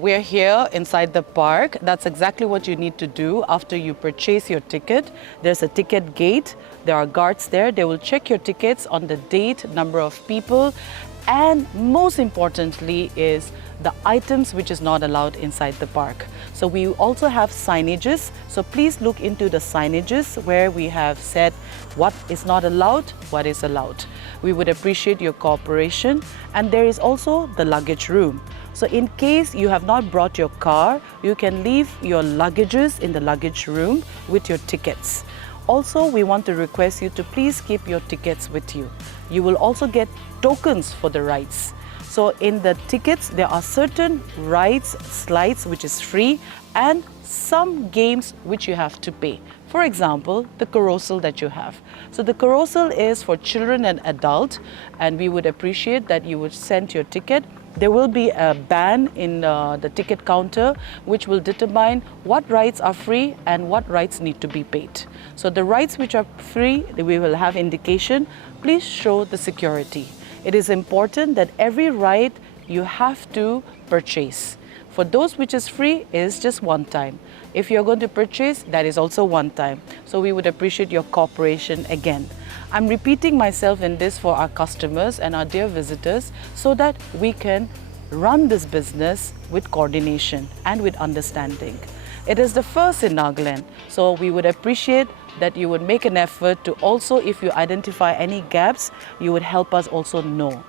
We're here inside the park. That's exactly what you need to do after you purchase your ticket. There's a ticket gate. There are guards there. They will check your tickets on the date, number of people, and most importantly is the items which is not allowed inside the park. So we also have signages. So please look into the signages where we have said what is not allowed, what is allowed. We would appreciate your cooperation. And there is also the luggage room. So in case you have not brought your car, you can leave your luggages in the luggage room with your tickets. Also, we want to request you to please keep your tickets with you. You will also get tokens for the rides. So in the tickets, there are certain rides, slides which is free and some games which you have to pay. For example, the Corosal that you have. So the Corosal is for children and adult, and we would appreciate that you would send your ticket. There will be a ban in the ticket counter which will determine what rides are free and what rides need to be paid. So the rides which are free, we will have indication. Please show the security. It is important that every ride you have to purchase. For those which is free, it is just one time. If you're going to purchase, that is also one time. So we would appreciate your cooperation again. I'm repeating myself in this for our customers and our dear visitors so that we can run this business with coordination and with understanding. It is the first in Nagaland, so we would appreciate that you would make an effort to also, if you identify any gaps, you would help us also know.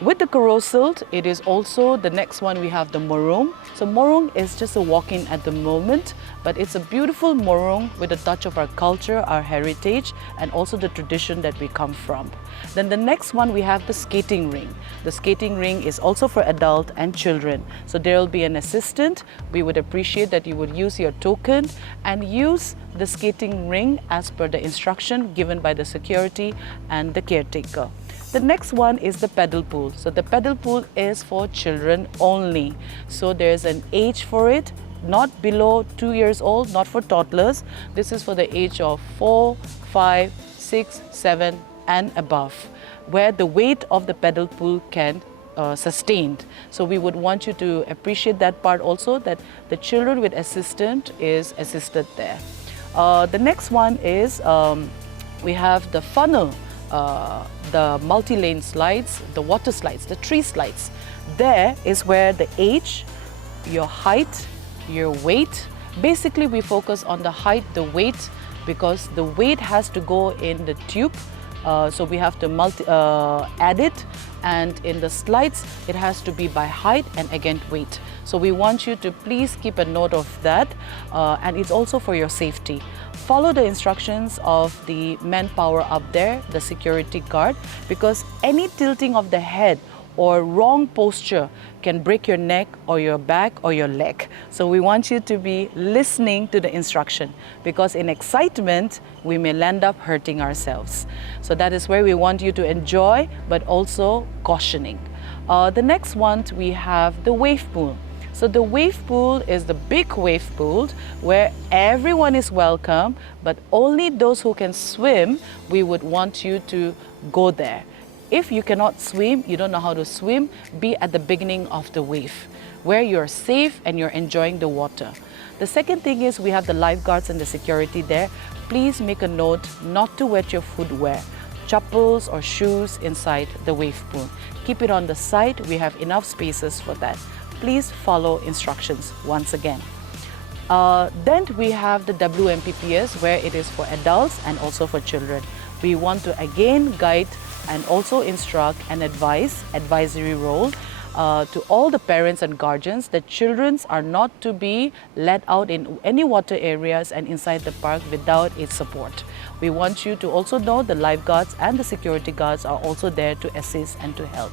With the Corosal, it is also the next one we have the Maron. So Maron is just a walk-in at the moment, but it's a beautiful Maron with a touch of our culture, our heritage, and also the tradition that we come from. Then the next one we have the skating ring. The skating ring is also for adult and children. So there will be an assistant. We would appreciate that you would use your token and use the skating ring as per the instruction given by the security and the caretaker. The next one is the pedal pool. So the pedal pool is for children only. So there's an age for it, not below 2 years old, not for toddlers. This is for the age of 4, 5, 6, 7 and above, where the weight of the pedal pool can sustained. So we would want you to appreciate that part also, that the children with assistant is assisted there. The next one is we have the funnel. The multi-lane slides, the water slides, the tree slides. There is where the age, your height, your weight. Basically, we focus on the height, the weight, because the weight has to go in the tube So we have to add it, and in the slides it has to be by height and again weight. So we want you to please keep a note of that, and it's also for your safety. Follow the instructions of the manpower up there, the security guard, because any tilting of the head or wrong posture can break your neck or your back or your leg. So we want you to be listening to the instruction, because in excitement we may land up hurting ourselves. So that is where we want you to enjoy, but also cautioning. The next one, we have the wave pool. So the wave pool is the big wave pool where everyone is welcome, but only those who can swim, we would want you to go there. If you cannot swim, you don't know how to swim, be at the beginning of the wave, where you're safe and you're enjoying the water. The second thing is we have the lifeguards and the security there. Please make a note not to wet your footwear, chappals or shoes inside the wave pool. Keep it on the side, we have enough spaces for that. Please follow instructions once again. Then we have the WPPS, where it is for adults and also for children. We want to again guide and also instruct and advisory role to all the parents and guardians that children are not to be let out in any water areas and inside the park without its support. We want you to also know the lifeguards and the security guards are also there to assist and to help.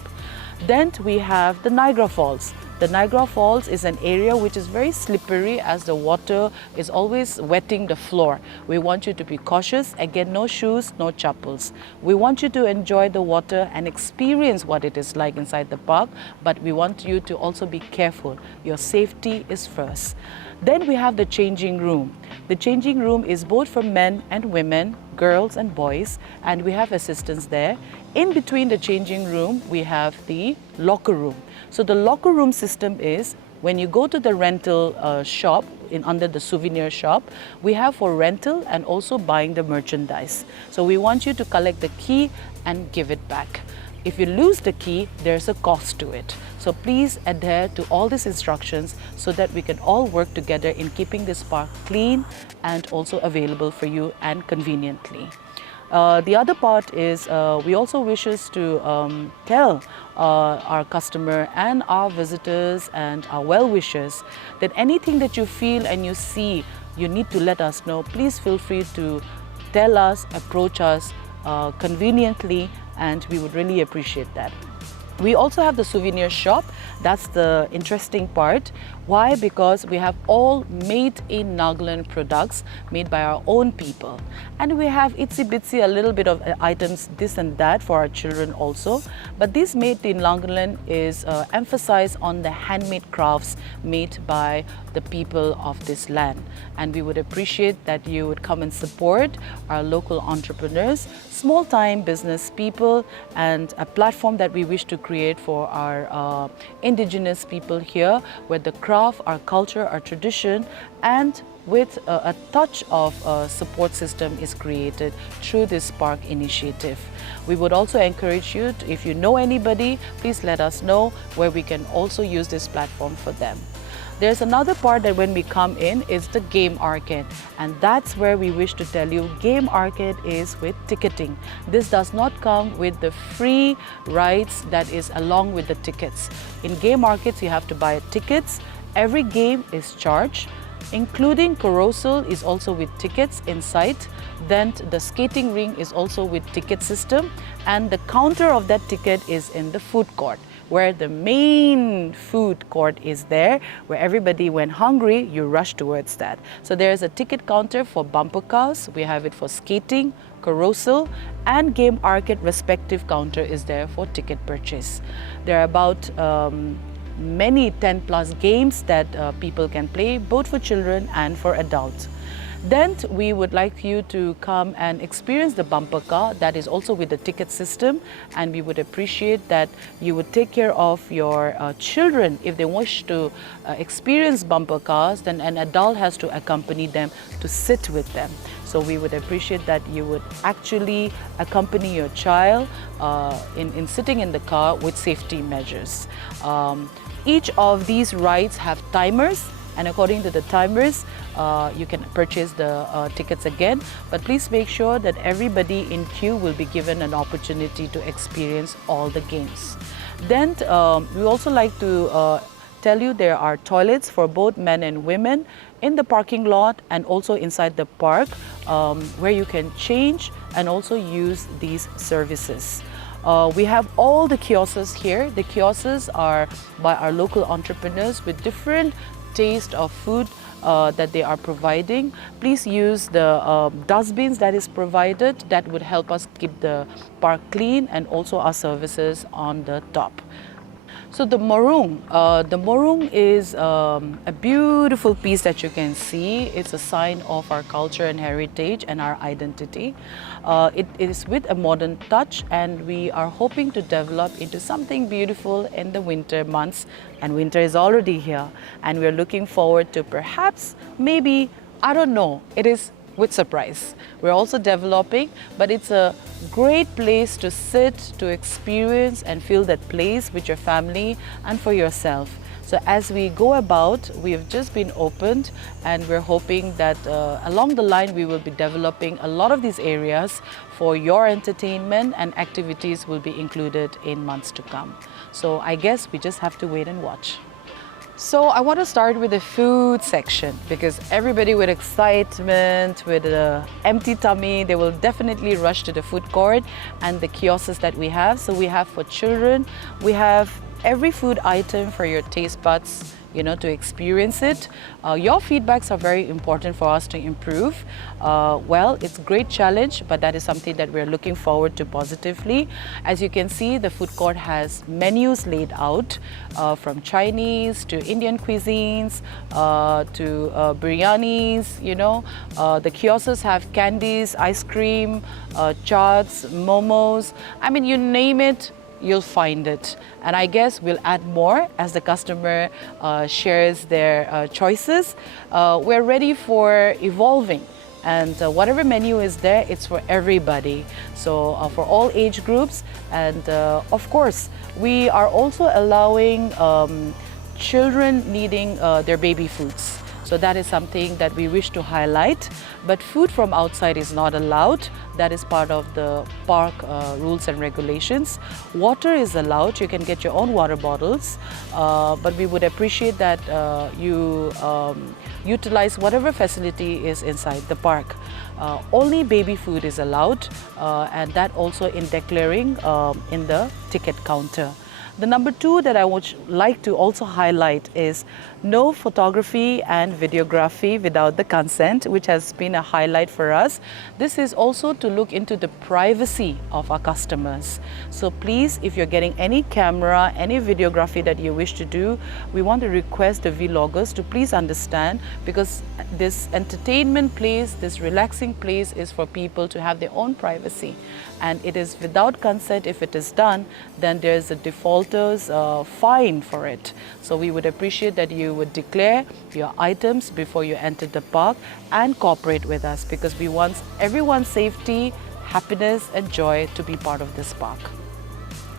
Then we have the Nigra Falls. The Nigra Falls is an area which is very slippery as the water is always wetting the floor. We want you to be cautious. Again, no shoes, no chappals. We want you to enjoy the water and experience what it is like inside the park, but we want you to also be careful. Your safety is first. Then we have the changing room. The changing room is both for men and women, girls and boys, and we have assistants there. In between the changing room, we have the locker room. So the locker room system is when you go to the rental shop under the Souvenir Shop, we have for rental and also buying the merchandise. So we want you to collect the key and give it back. If you lose the key, there's a cost to it. So please adhere to all these instructions so that we can all work together in keeping this park clean and also available for you and conveniently. The other part is we also wishes to tell our customer and our visitors and our well-wishers that anything that you feel and you see, you need to let us know. Please feel free to tell us, approach us conveniently, and we would really appreciate that. We also have the Souvenir Shop. That's the interesting part. Why? Because we have all made in Nagaland products made by our own people. And we have itsy bitsy a little bit of items, this and that for our children also. But this made in Nagaland is emphasized on the handmade crafts made by the people of this land. And we would appreciate that you would come and support our local entrepreneurs, small-time business people, and a platform that we wish to create for our indigenous people here, where the craft, our culture, our tradition, and with a touch of support system is created through this park initiative. We would also encourage you, if you know anybody, please let us know where we can also use this platform for them. There's another part that when we come in is the game arcade, and that's where we wish to tell you game arcade is with ticketing. This does not come with the free rides that is along with the tickets. In game arcades you have to buy tickets. Every game is charged, including Corosal is also with tickets inside. Then the skating ring is also with ticket system, and the counter of that ticket is in the food court, where the main food court is there, where everybody, when hungry, you rush towards that. So there's a ticket counter for bumper cars, we have it for skating, Corosal, and game arcade respective counter is there for ticket purchase. There are about many 10+ games that people can play, both for children and for adults. Then we would like you to come and experience the bumper car that is also with the ticket system, and we would appreciate that you would take care of your children. If they wish to experience bumper cars, then an adult has to accompany them to sit with them. So we would appreciate that you would actually accompany your child in sitting in the car with safety measures. Each of these rides have timers, and according to the timers, you can purchase the tickets again. But please make sure that everybody in queue will be given an opportunity to experience all the games. Then we also like to tell you there are toilets for both men and women in the parking lot and also inside the park, where you can change and also use these services. We have all the kiosks here. The kiosks are by our local entrepreneurs with different taste of food that they are providing. Please use the dustbins that is provided. That would help us keep the park clean and also our services on the top. So the Maron is a beautiful piece that you can see. It's a sign of our culture and heritage and our identity. It is with a modern touch, and we are hoping to develop into something beautiful in the winter months. And winter is already here, and we're looking forward to perhaps, maybe, I don't know, it is with surprise. We're also developing, but it's a great place to sit, to experience and feel that place with your family and for yourself. So as we go about, we have just been opened, and we're hoping that along the line we will be developing a lot of these areas for your entertainment, and activities will be included in months to come. So I guess we just have to wait and watch. So I want to start with the food section, because everybody with excitement, with an empty tummy, they will definitely rush to the food court and the kiosks that we have. So we have for children, we have every food item for your taste buds, to experience it. Your feedbacks are very important for us to improve. Well, it's a great challenge, but that is something that we're looking forward to positively. As you can see, the food court has menus laid out from Chinese to Indian cuisines to biryanis, the kiosks have candies, ice cream, chaats, momos. I mean, you name it, you'll find it. And I guess we'll add more as the customer shares their choices. We're ready for evolving, and whatever menu is there, it's for everybody. So for all age groups, and of course, we are also allowing children needing their baby foods. So that is something that we wish to highlight. But food from outside is not allowed. That is part of the park rules and regulations. Water is allowed. You can get your own water bottles. But we would appreciate that you utilize whatever facility is inside the park. Only baby food is allowed, and that also in declaring in the ticket counter. The number two that I would like to also highlight is no photography and videography without the consent, which has been a highlight for us. This is also to look into the privacy of our customers. So please, if you're getting any camera, any videography that you wish to do, we want to request the vloggers to please understand, because this entertainment place, this relaxing place is for people to have their own privacy. And it is without consent. If it is done, then there's a defaulter's fine for it. So we would appreciate that you would declare your items before you enter the park and cooperate with us, because we want everyone's safety, happiness and joy to be part of this park.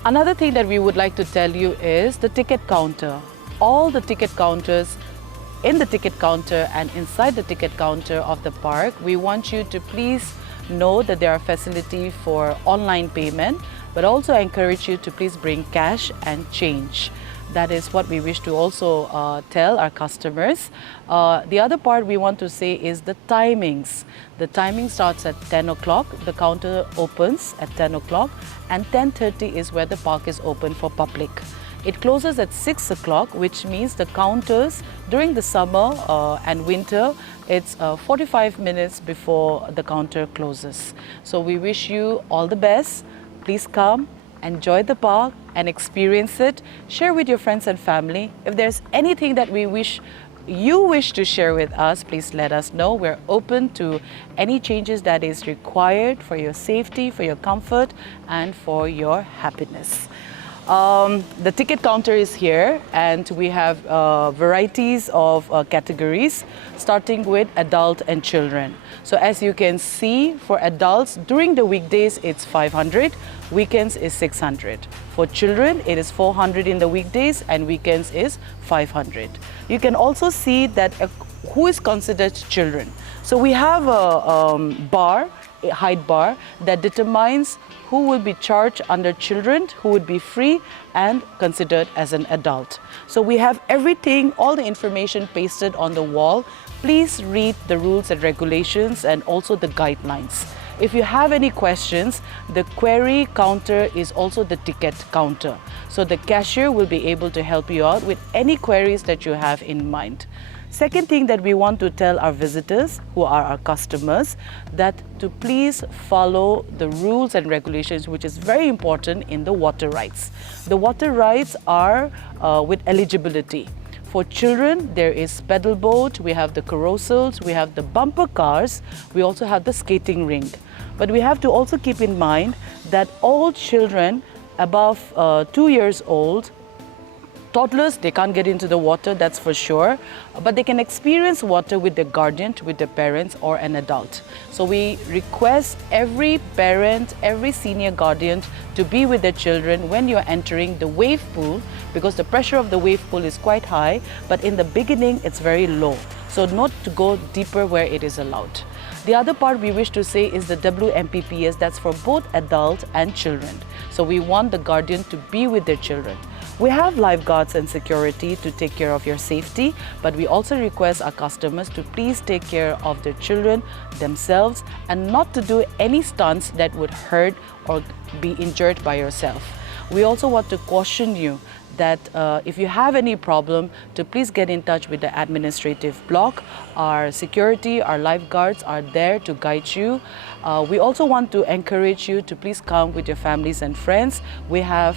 Another thing that we would like to tell you is the ticket counter. All the ticket counters, in the ticket counter and inside the ticket counter of the park, we want you to please know that there are facilities for online payment, but also encourage you to please bring cash and change. That is what we wish to also tell our customers. The other part we want to say is the timings. The timing starts at 10 o'clock, the counter opens at 10 o'clock, and 10:30 is where the park is open for public. It closes at 6 o'clock, which means the counters during the summer and winter, it's 45 minutes before the counter closes. So we wish you all the best. Please come, enjoy the park and experience it. Share with your friends and family. If there's anything that you wish to share with us, please let us know. We're open to any changes that is required for your safety, for your comfort and for your happiness. The ticket counter is here, and we have varieties of categories, starting with adult and children. So as you can see, for adults, during the weekdays, it's 500, weekends is 600. For children, it is 400 in the weekdays, and weekends is 500. You can also see that who is considered children. So we have a bar, a height bar, that determines who will be charged under children, who would be free and considered as an adult. So we have everything, all the information pasted on the wall. Please read the rules and regulations and also the guidelines. If you have any questions, the query counter is also the ticket counter. So the cashier will be able to help you out with any queries that you have in mind. Second thing that we want to tell our visitors, who are our customers, that to please follow the rules and regulations, which is very important in the water rides. The water rides are with eligibility. For children, there is pedal boat, we have the Corosals, we have the bumper cars, we also have the skating rink. But we have to also keep in mind that all children above 2 years old, toddlers, they can't get into the water, that's for sure, but they can experience water with their guardian, with their parents or an adult. So we request every parent, every senior guardian to be with their children when you're entering the wave pool, because the pressure of the wave pool is quite high, but in the beginning it's very low. So not to go deeper where it is allowed. The other part we wish to say is the WPPS, that's for both adult and children. So we want the guardian to be with their children. We have lifeguards and security to take care of your safety, but we also request our customers to please take care of their children themselves and not to do any stunts that would hurt or be injured by yourself. We also want to caution you that if you have any problem, to please get in touch with the administrative block. Our security, our lifeguards are there to guide you. We also want to encourage you to please come with your families and friends. We have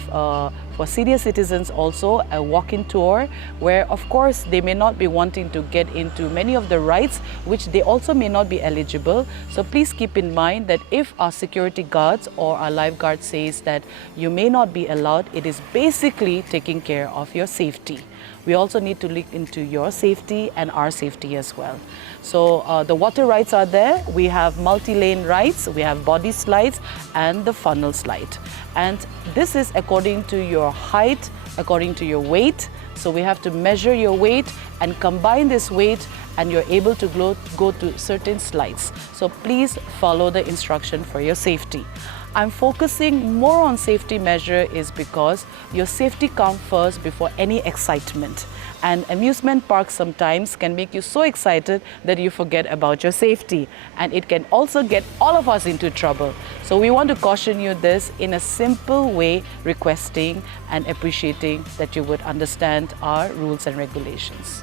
for senior citizens also a walk-in tour where of course they may not be wanting to get into many of the rides which they also may not be eligible. So please keep in mind that if our security guards or our lifeguard says that you may not be allowed, it is basically taking care of your safety. We also need to look into your safety and our safety as well. So the water rides are there. We have multi-lane rides, we have body slides and the funnel slide. And this is according to your height, according to your weight. So we have to measure your weight and combine this weight and you're able to go to certain slides. So please follow the instruction for your safety. I'm focusing more on safety measure is because your safety comes first before any excitement. And amusement parks sometimes can make you so excited that you forget about your safety. And it can also get all of us into trouble. So we want to caution you this in a simple way, requesting and appreciating that you would understand our rules and regulations.